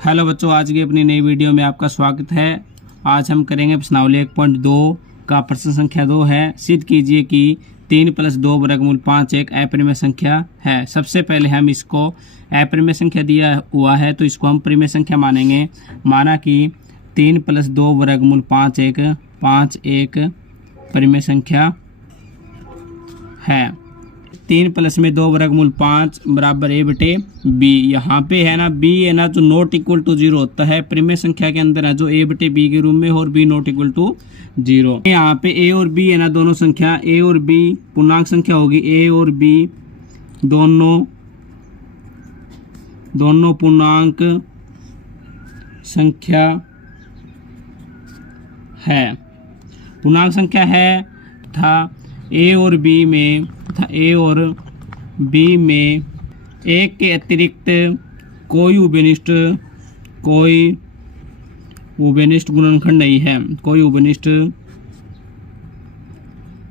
Hello बच्चों, आज की अपनी नई वीडियो में आपका स्वागत है। आज हम करेंगे प्रश्नावली 1.2 का प्रश्न संख्या 2 है। सिद्ध कीजिए कि 3 + 2 वर्गमूल 5 एक अपरिमेय संख्या है। सबसे पहले हम इसको अपरिमेय संख्या दिया हुआ है तो इसको हम परिमेय संख्या मानेंगे। माना कि 3 + 2 वर्गमूल 5 एक परिमेय संख्या है। 3 + 2 वर्गमूल 5 बराबर a/b। यहाँ पे है ना b है ना जो नॉट इक्वल टू 0 होता है परिमेय संख्या के अंदर है, जो a/b के रूप में और b नॉट इक्वल टू 0। यहाँ पे a और b है ना दोनों संख्या, a और b पूर्णांक संख्या होगी। a और b दोनों पूर्णांक संख्या है। पूर्णांक संख्या है तथा a और b में एक के अतिरिक्त कोई उभयनिष्ठ गुणनखंड नहीं है। कोई उभयनिष्ठ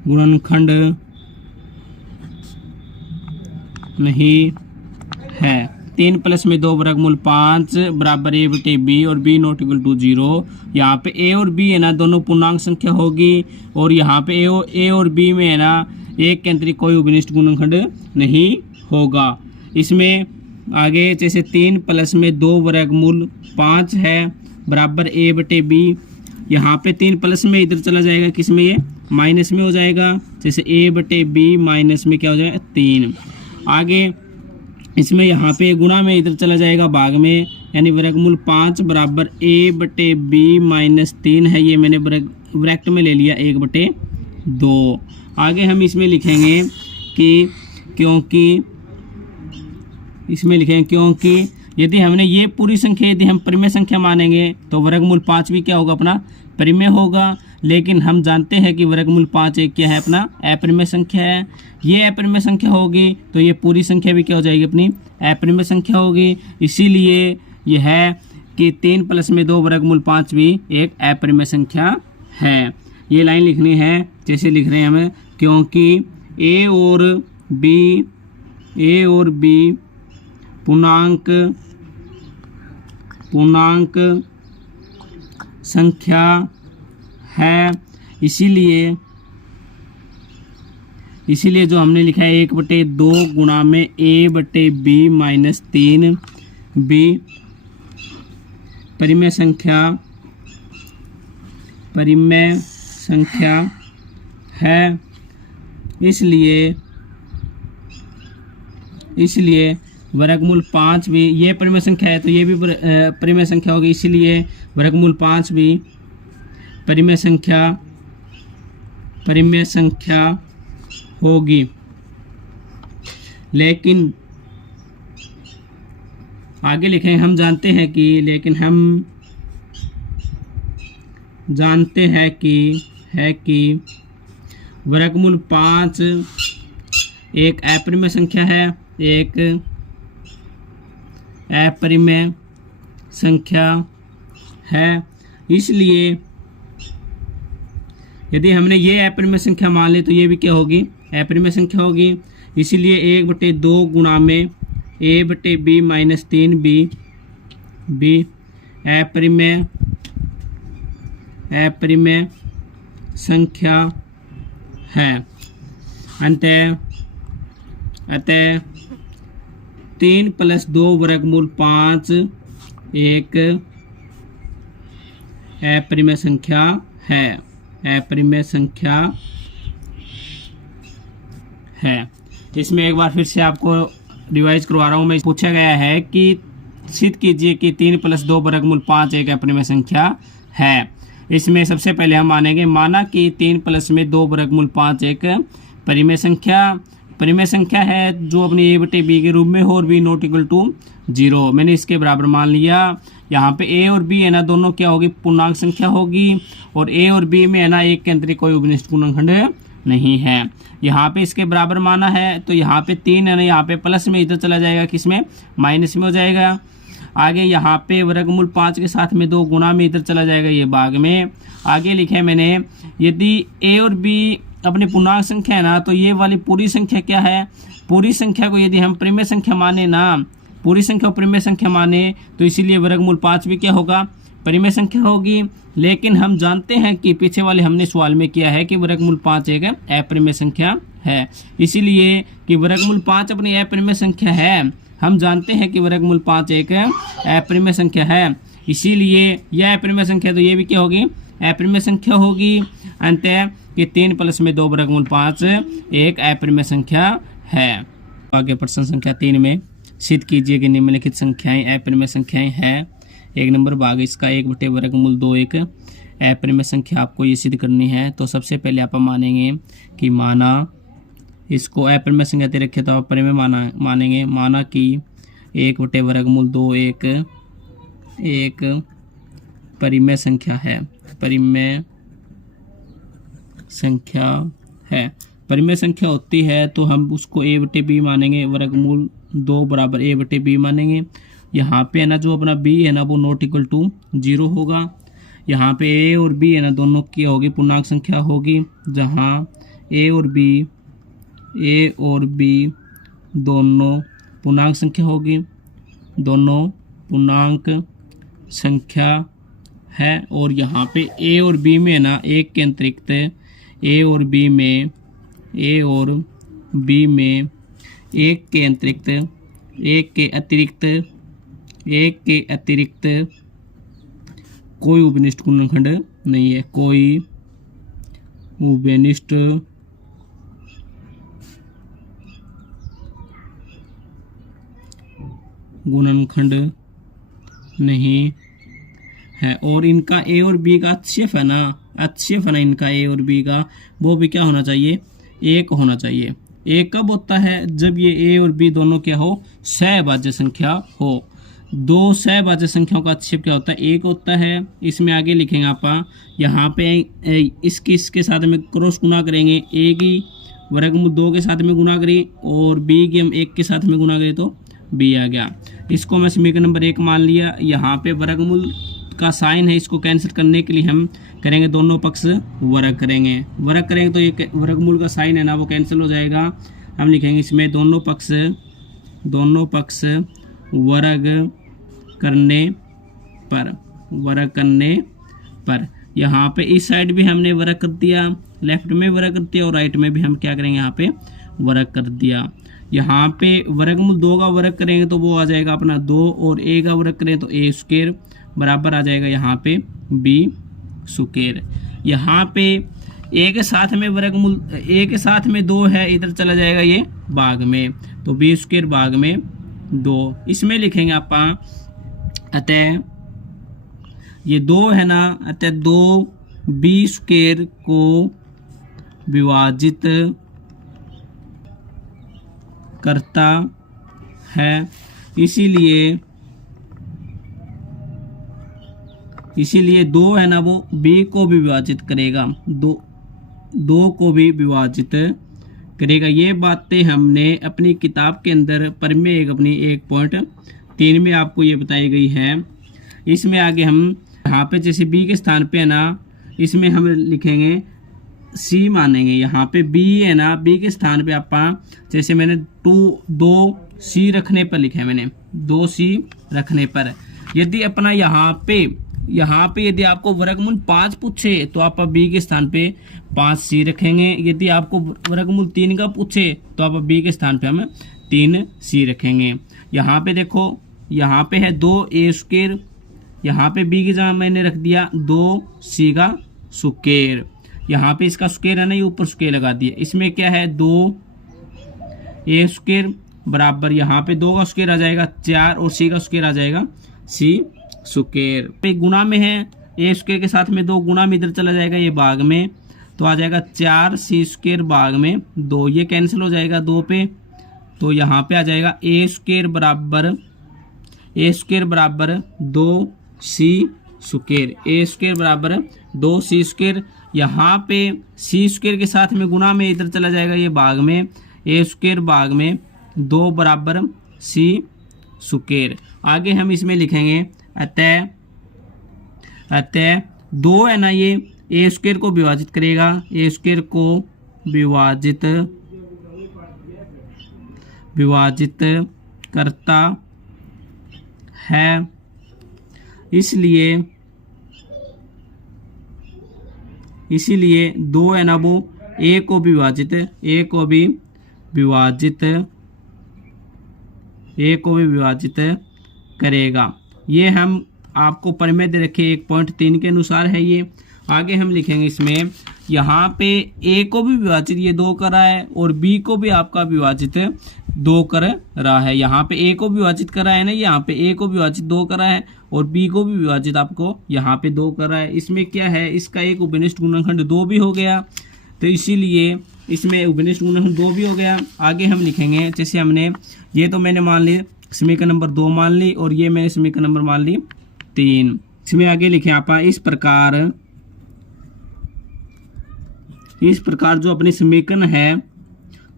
गुणनखंड नहीं है। 3 + 2 वर्गमूल 5 बराबर a/b और b नॉट इक्वल टू 0। यहाँ पे a और b है ना दोनों पूर्णांक संख्या होगी और यहाँ पे a और b में है ना एक के अंतरिक्ष कोई उभयनिष्ठ गुणनखंड नहीं होगा। इसमें आगे जैसे 3 + 2 वर्गमूल 5 है बराबर a/b। यहाँ पे 3 प्लस में इधर चला जाएगा, किस में, ये माइनस में हो जाएगा। जैसे a/b माइनस में क्या हो जाएगा 3। आगे इसमें यहाँ पे गुणा में इधर चला जाएगा भाग में, यानी वर्गमूल 5 बराबर a/b - 3 है। ये मैंने ब्रैकेट में ले लिया 1/2। आगे हम इसमें लिखेंगे कि क्योंकि यदि हमने ये पूरी संख्या यदि हम परिमेय संख्या मानेंगे तो वर्गमूल 5 भी क्या होगा अपना परिमेय होगा। लेकिन हम जानते हैं कि वर्गमूल 5 एक क्या है अपना अपरिमेय संख्या है। ये अपरिमेय संख्या होगी तो ये पूरी संख्या भी क्या हो जाएगी अपनी अपरिमेय संख्या होगी। इसीलिए यह है कि 3 + 2 वर्गमूल 5 भी एक अपरिमेय संख्या है। ये लाइन लिखनी है, जैसे लिख रहे हैं हमें, क्योंकि a और b पूर्णांक संख्या है। इसीलिए जो हमने लिखा है 1/2 गुणा में a/b - 3b परिमेय संख्या है। इसलिए वर्गमूल 5 भी ये परिमेय संख्या है तो ये भी परिमेय संख्या होगी। इसीलिए वर्गमूल 5 भी परिमेय संख्या होगी। लेकिन आगे लिखें, हम जानते हैं कि वर्गमूल 5 एक अपरिमेय संख्या है, एक अपरिमेय संख्या है। इसलिए यदि हमने ये अपरिमेय संख्या मान ली तो ये भी क्या होगी अपरिमेय संख्या होगी। इसीलिए 1/2 गुणा में a/b - 3b अपरिमेय संख्या है। अतः 3 + 2 वर्गमूल 5 एक अपरिमेय संख्या है। इसमें एक बार फिर से आपको रिवाइज करवा रहा हूँ मैं। पूछा गया है कि सिद्ध कीजिए कि 3 + 2 वर्गमूल 5 एक अपरिमेय संख्या है। इसमें सबसे पहले हम माना कि 3 + 2 वर्गमूल 5 एक परिमेय संख्या है जो अपनी a/b के रूप में हो और b नॉट इक्वल टू 0। मैंने इसके बराबर मान लिया। यहाँ पे a और b है ना दोनों क्या होगी पूर्णांक संख्या होगी और a और b में है ना एक के अंतरिक्ष कोई उभयनिष्ठ गुणनखंड नहीं है। यहाँ पे इसके बराबर माना है तो यहाँ पे 3 है ना, यहाँ पे प्लस में इधर चला जाएगा, किसमें माइनस में हो जाएगा। आगे यहाँ पे वर्गमूल 5 के साथ में 2 गुणा में इधर चला जाएगा, ये भाग में। आगे लिखे मैंने, यदि a और b अपनी पूर्णांक संख्या है ना, तो ये वाली पूरी संख्या क्या है, पूरी संख्या को यदि हम परिमेय संख्या माने ना, पूरी संख्या को परिमेय संख्या माने, तो इसीलिए वर्गमूल 5 भी क्या होगा, परिमेय संख्या होगी। लेकिन हम जानते हैं कि पीछे वाले हमने सवाल में किया है कि वर्गमूल 5 एक अपरिमेय संख्या है, इसीलिए कि वर्गमूल 5 अपनी अपरिमेय संख्या है। हम जानते हैं कि वर्गमूल 5 एक अपरिमेय संख्या है, इसीलिए यह अपरिमेय संख्या, तो ये भी क्या होगी, अपरिमेय संख्या होगी। अंततः कि 3 + में 2 वर्गमूल 5 एक अपरिमेय संख्या है। आगे प्रश्न संख्या 3 में सिद्ध कीजिए कि निम्नलिखित संख्याएं अपरिमेय संख्याएं हैं। 1 नंबर भाग इसका 1 वर्गमूल 2 एक अपरिमेय संख्या आपको ये सिद्ध करनी है। तो सबसे पहले आप मानेंगे कि माना इसको अपरिमेय संख्या दे रखे तो आप परिमेय मानेंगे। माना कि 1 वर्गमूल 2 एक परिमेय संख्या है, परिमेय संख्या है। परिमेय संख्या होती है तो हम उसको a/b मानेंगे, वर्गमूल 2 बराबर a/b मानेंगे। यहाँ पे है ना जो अपना b है ना वो नॉट इक्वल टू 0 होगा। यहाँ पे a और b है ना दोनों की होगी पूर्णांक संख्या होगी, जहाँ a और b दोनों पूर्णांक संख्या होगी, दोनों पूर्णांक संख्या है। और यहाँ पे a और b में है ना एक के अतिरिक्त a और b में एक के अतिरिक्त कोई उभयनिष्ठ गुणनखंड नहीं है, कोई उभयनिष्ठ गुणनखंड नहीं है। और इनका a और b का HCF है ना, इनका a और b का, वो भी क्या होना चाहिए, 1 होना चाहिए। 1 कब होता है, जब ये a और b दोनों क्या हो, सहभाज्य संख्या हो। 2 सहभाज्य संख्याओं का HCF क्या होता है, 1 होता है। इसमें आगे लिखेंगे आप, यहाँ पे इसके साथ में क्रॉस गुना करेंगे, a की वर्गमूल 2 के साथ में गुना करें और b की हम 1 के साथ में गुना करें तो b आ गया। इसको मैं समीकरण नंबर 1 मान लिया। यहाँ पे वर्गमूल का साइन है, इसको कैंसिल करने के लिए हम करेंगे दोनों पक्ष वर्ग करेंगे तो ये वर्गमूल का साइन है ना वो कैंसिल हो जाएगा। हम लिखेंगे इसमें दोनों पक्ष वर्ग करने पर यहाँ पे इस साइड भी हमने वर्ग कर दिया, लेफ्ट में वर्ग कर दिया और राइट में भी हम क्या करेंगे, यहाँ पे वर्ग कर दिया। यहाँ पे वर्गमूल 2 का वर्ग करेंगे तो वो आ जाएगा अपना 2 और a का वर्ग करें तो a स्क्वायर बराबर आ जाएगा यहाँ पे b स्क्वायर। यहाँ पे a के साथ में वर्गमूल, a के साथ में 2 है, इधर चला जाएगा ये भाग में, तो b स्क्वायर भाग में 2। इसमें लिखेंगे आप, अतः ये 2 है ना, अतः 2 b स्क्वायर को विभाजित करता है, इसीलिए 2 है ना वो b को भी विभाजित करेगा, 2 को भी विभाजित करेगा। ये बातें हमने अपनी किताब के अंदर परिमेय अपनी 1.3 में आपको ये बताई गई है। इसमें आगे हम यहाँ पे जैसे b के स्थान पे है ना, इसमें हम लिखेंगे c मानेंगे। यहाँ पे b है ना, b के स्थान पे आप जैसे मैंने 2c रखने पर लिखा है, मैंने 2c रखने पर। यदि अपना यहाँ पे यदि आपको वर्गमूल 5 पूछे तो आप b के स्थान पे 5c रखेंगे। यदि आपको वर्गमूल 3 का पूछे तो आप b के स्थान पे हम 3c रखेंगे। यहाँ पे देखो, यहाँ पे है 2a स्क्वायर, यहाँ पे b की जगह मैंने रख दिया 2c का स्क्वायर। यहाँ पे इसका स्क्वायर है ना, ये ऊपर स्क्वायर लगा दिया। इसमें क्या है 2a स्क्वायर बराबर, यहाँ पे 2 का स्क्वायर आ जाएगा 4 और c का स्क्वायर आ जाएगा c स्क्वायर। पे गुणा में है, a स्क्वायर के साथ में 2 गुणा में इधर चला जाएगा ये भाग में, तो आ जाएगा 4c स्क्वायर भाग में 2, ये कैंसिल हो जाएगा 2 पे, तो यहाँ पे आ जाएगा a स्क्वायर बराबर 2c स्क्वायर, a स्क्वायर बराबर 2c स्क्वायर। यहाँ पे c स्क्वायर के साथ में गुणा में इधर चला जाएगा ये भाग में, a स्क्वायर भाग में 2 बराबर c स्क्वायर। आगे हम इसमें लिखेंगे अतः 2 है ना, ये a स्क्वायर को विभाजित करेगा, a स्क्वायर को विभाजित करता है। इसीलिए दो है ना वो ए को भी विभाजित करेगा। ये हम आपको परिमेय दे रखे 1.3 के अनुसार है ये। आगे हम लिखेंगे इसमें, यहाँ पे ए को भी विभाजित ये 2 कर रहा है और बी को भी आपका विभाजित 2 कर रहा है। यहाँ पे ए को विभाजित कर रहा है ना, यहाँ पे ए को विभाजित 2 कर रहा है और बी को भी विभाजित आपको यहाँ पे 2 कर रहा है। इसमें क्या है, इसका एक उपनिष्ठ गुणनखंड 2 भी हो गया, तो इसीलिए इसमें उपनिष्ठ गुणनखंड 2 भी हो गया। आगे हम लिखेंगे, जैसे हमने ये तो मैंने मान ली समीकरण नंबर 2 मान ली और ये मैंने समीकरण नंबर मान ली 3। इसमें आगे लिखे आप इस प्रकार जो अपनी समीकरण है,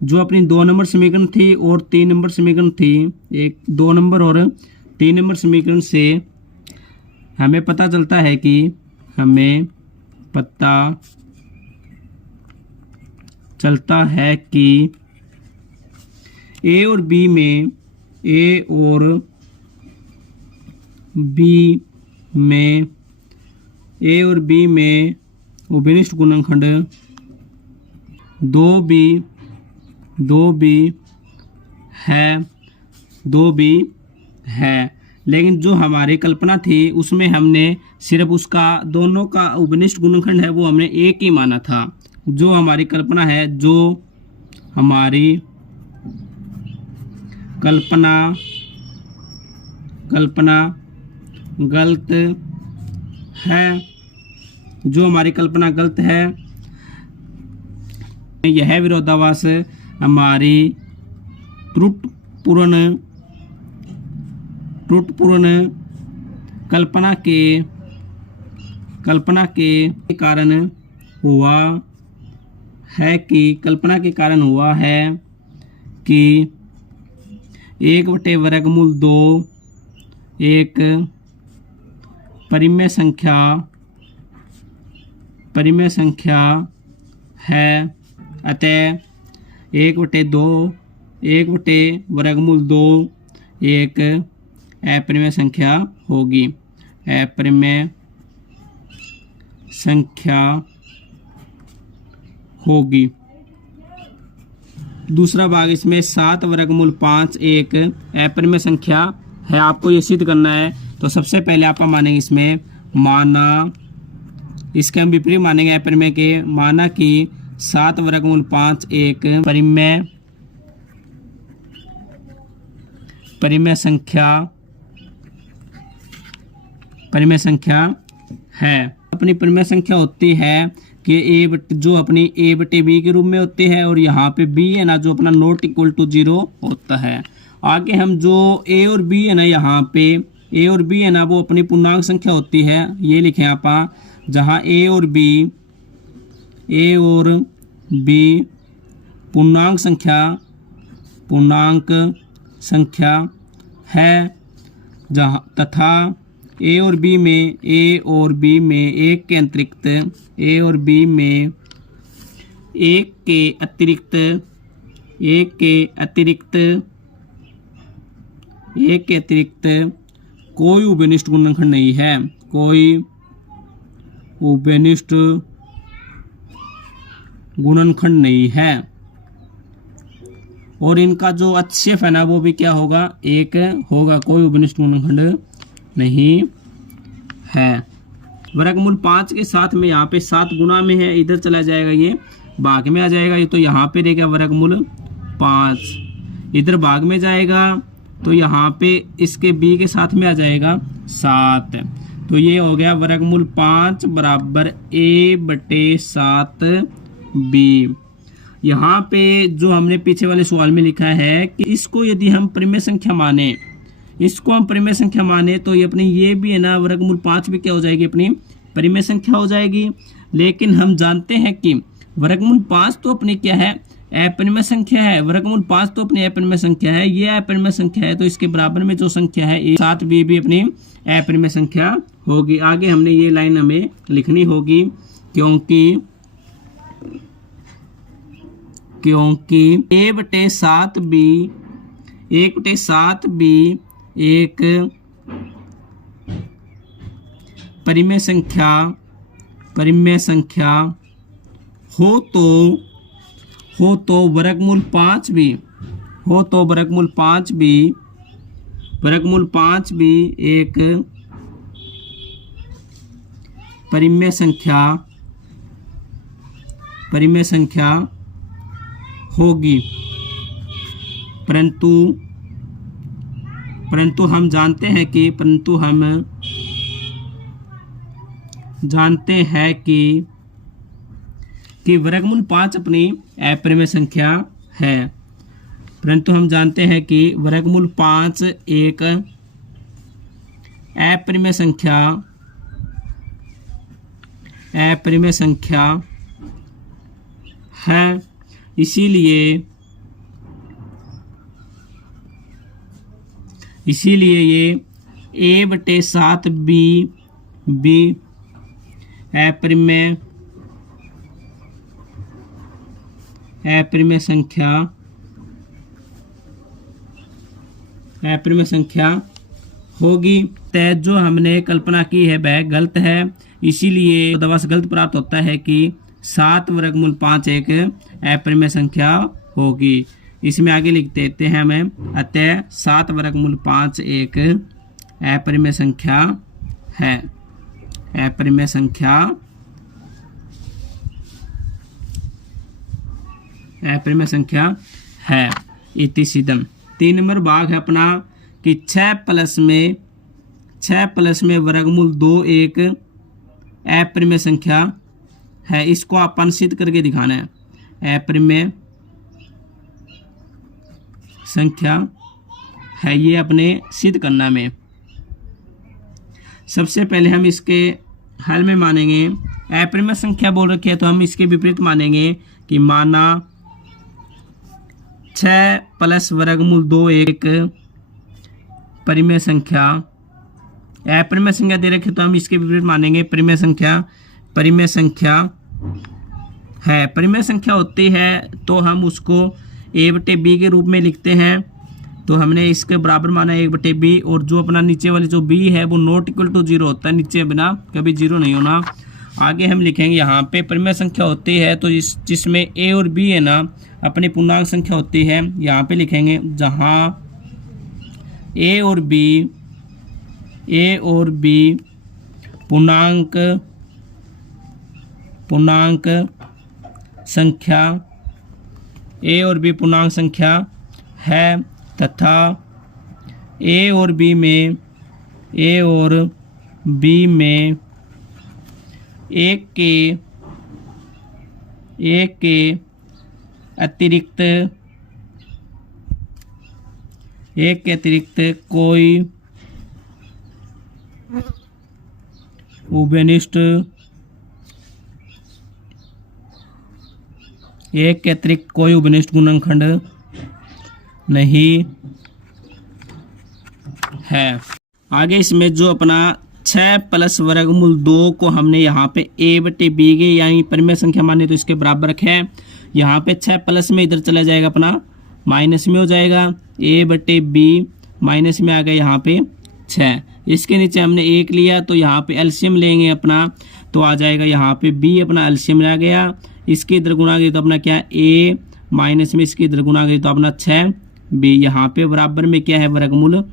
जो अपनी 2 नंबर समीकरण थी और 3 नंबर समीकरण थी, 2 नंबर और 3 नंबर समीकरण से हमें पता चलता है कि ए और बी में उपनिष्ठ गुणनखंड 2 भी है। लेकिन जो हमारी कल्पना थी उसमें हमने सिर्फ उसका दोनों का उपनिष्ठ गुणनखंड है वो हमने एक ही माना था। जो हमारी कल्पना है, जो हमारी कल्पना गलत है, जो हमारी कल्पना गलत है, यह विरोधाभास हमारी त्रुटिपूर्ण कल्पना के कारण हुआ है कि 1/2 एक परिमेय संख्या है, अतः 1/2 एक अपरिमेय संख्या होगी। दूसरा भाग इसमें 7/5 एक अपरिमेय संख्या है। आपको ये सिद्ध करना है, तो सबसे पहले आप मानेंगे इसमें, इसके हम विपरीत मानेंगे अपरिमेय के, माना कि 7/5 एक परिमेय संख्या है। अपनी परिमेय संख्या होती है कि जो अपनी a/b के रूप में होती है और यहाँ पे b है ना, जो अपना नॉट इक्वल टू 0 होता है। आगे हम जो a और b है ना, यहाँ पे a और b है ना वो अपनी पूर्णांक संख्या होती है। ये लिखें आप, जहाँ a और b पूर्णांक संख्या है, जहाँ तथा ए और बी में एक के अतिरिक्त कोई उपनिष्ठ गुणनखंड नहीं है, और इनका जो अतिशय है ना वो भी क्या होगा, 1 होगा, कोई उपनिष्ठ गुणनखंड नहीं है। वर्गमूल 5 के साथ में यहाँ पे 7 गुना में है, इधर चला जाएगा, ये भाग में आ जाएगा, ये तो यहाँ पे रहेगा वर्गमूल 5, इधर भाग में जाएगा तो यहाँ पे इसके b के साथ में आ जाएगा 7। तो ये हो गया वर्गमूल 5 बराबर a/7b। यहाँ पे जो हमने पीछे वाले सवाल में लिखा है कि इसको यदि हम परिमेय संख्या माने, तो ये अपनी ये भी है ना वर्गमूल 5 भी क्या हो जाएगी, अपनी परिमेय संख्या हो जाएगी। लेकिन हम जानते हैं कि वर्गमूल 5 तो अपनी क्या है, अपरिमेय संख्या है। वर्गमूल 5 तो अपनी अपरिमेय संख्या है, ये अपरिमेय संख्या है, तो इसके बराबर में जो संख्या है 7b भी अपनी अपरिमेय संख्या होगी। आगे हमने ये लाइन हमें लिखनी होगी, क्योंकि क्योंकि a/7b 1/7b एक परिमेय संख्या हो तो वर्गमूल 5 भी एक परिमेय संख्या होगी। परंतु हम जानते हैं कि वर्गमूल 5 अपनी अपरिमेय संख्या है। परंतु हम जानते हैं कि वर्गमूल 5 एक अपरिमेय संख्या है। इसीलिए ये a/7b अपरिमेय संख्या होगी। तो जो हमने कल्पना की है वह गलत है, इसीलिए दवा से गलत प्राप्त होता है कि 7 वर्गमूल 5 एक अपरिमेय संख्या होगी। इसमें आगे लिख देते हैं हमें, अतः 7 वर्गमूल 5 एक अपरिमेय संख्या है। अपरिमेय संख्या है। इति सिद्धम। 3 नंबर भाग है अपना कि 6 प्लस में वर्गमूल 2 एक अपरिमेय संख्या है। इसको अपन सिद्ध करके दिखाना है। अपरिमेय संख्या है, ये अपने सिद्ध करना में। सबसे पहले हम इसके हल में मानेंगे, अपरिमेय संख्या बोल रखी है तो हम इसके विपरीत मानेंगे कि माना 6 प्लस वर्गमूल 2 एक परिमेय संख्या। अपरिमेय संख्या दे रखी तो हम इसके विपरीत मानेंगे परिमेय संख्या है। परिमेय संख्या होती है तो हम उसको a/b के रूप में लिखते हैं। तो हमने इसके बराबर माना 1/b, और जो अपना नीचे वाली जो b है वो नॉट इक्वल टू 0 होता है, नीचे बिना कभी 0 नहीं होना। आगे हम लिखेंगे यहाँ पे परिमेय संख्या होती है तो जिसमें a और b है ना अपनी पूर्णांक संख्या होती है। यहाँ पे लिखेंगे जहाँ a और b पूर्णांक संख्या a और b पूर्णांक संख्या है, तथा a और b में एक के अतिरिक्त कोई उभयनिष्ठ गुणनखंड नहीं है। आगे इसमें जो अपना 6 प्लस वर्गमूल 2 को हमने यहाँ पे a/b के यानी परिमेय संख्या माने तो इसके बराबर रखे हैं। यहाँ पे 6 प्लस में इधर चला जाएगा अपना माइनस में हो जाएगा, a/b माइनस में आ गया यहाँ पे 6। इसके नीचे हमने 1 लिया तो यहाँ पे एलसीएम लेंगे अपना, तो आ जाएगा यहाँ पे b अपना एलसीएम आ गया। इसके इधर गुणा गई तो अपना क्या a माइनस में इसके इधर गुणा गई तो अपना 6b। यहाँ पे बराबर में क्या है वर्गमूल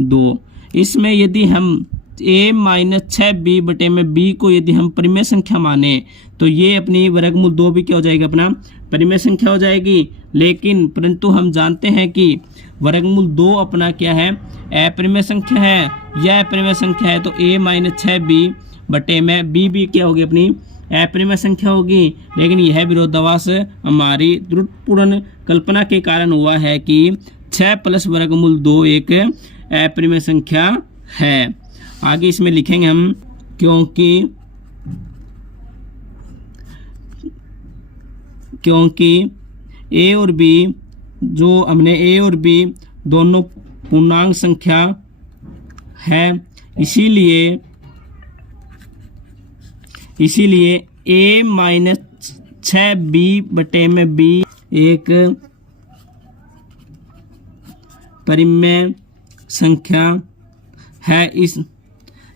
2। इसमें यदि हम a-6b/b को यदि हम परिमेय संख्या माने तो ये अपनी वर्गमूल 2 भी क्या हो जाएगा अपना परिमेय संख्या हो जाएगी। लेकिन परंतु हम जानते हैं कि वर्गमूल 2 अपना क्या है अपरिमेय संख्या है। यह अपरिमेय संख्या है तो a-6b/b भी क्या होगी अपनी अपरिमेय संख्या होगी। लेकिन यह विरोधाभास हमारी त्रुटिपूर्ण कल्पना के कारण हुआ है कि 6 प्लस वर्गमूल 2 एक अपरिमेय संख्या है। आगे इसमें लिखेंगे हम क्योंकि a और b जो हमने a और b दोनों पूर्णांक संख्या है, इसीलिए a-6b/b एक परिमेय संख्या है। इस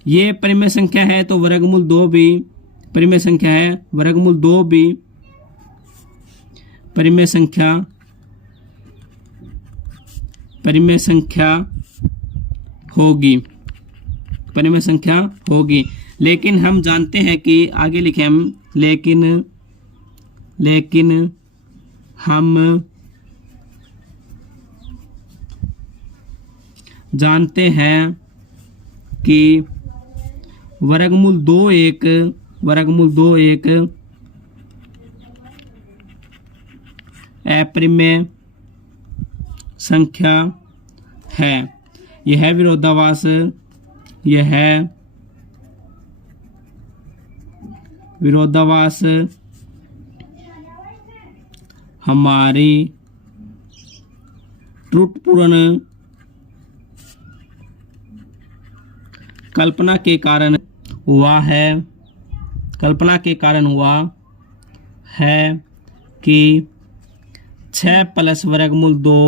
ये परिमेय संख्या है तो वर्गमूल 2 भी परिमेय संख्या है, वर्गमूल 2 भी परिमेय संख्या होगी, परिमेय संख्या होगी। लेकिन हम जानते हैं कि आगे लिखे हम, लेकिन हम जानते हैं कि वर्गमूल 2 एक अपरिमेय संख्या है। यह विरोधाभास हमारी त्रुटिपूर्ण कल्पना के कारण हुआ है कि 6 प्लस वर्गमूल 2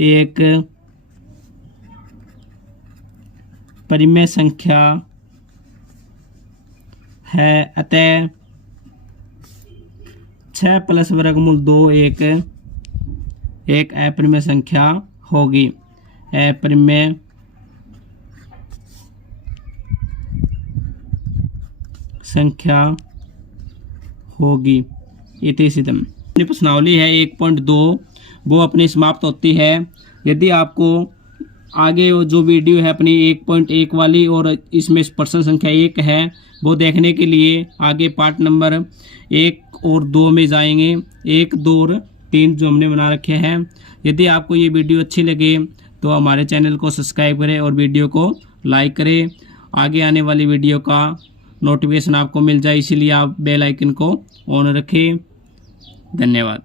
एक परिमेय संख्या है। अतः 6 प्लस वर्गमूल 2 एक अपरिमेय संख्या होगी, अपरिमेय संख्या होगी। इति सिद्धम। अपनी प्रश्नावली है 1.2 वो अपनी समाप्त होती है। यदि आपको आगे जो वीडियो है अपनी 1.1 वाली और इसमें प्रश्न संख्या 1 है वो देखने के लिए आगे पार्ट नंबर 1 और 2 में जाएंगे। 1, 2 और 3 जो हमने बना रखे हैं। यदि आपको ये वीडियो अच्छी लगे तो हमारे चैनल को सब्सक्राइब करें और वीडियो को लाइक करें। आगे आने वाली वीडियो का नोटिफिकेशन आपको मिल जाए, इसीलिए आप बेल आइकन को ऑन रखें। धन्यवाद।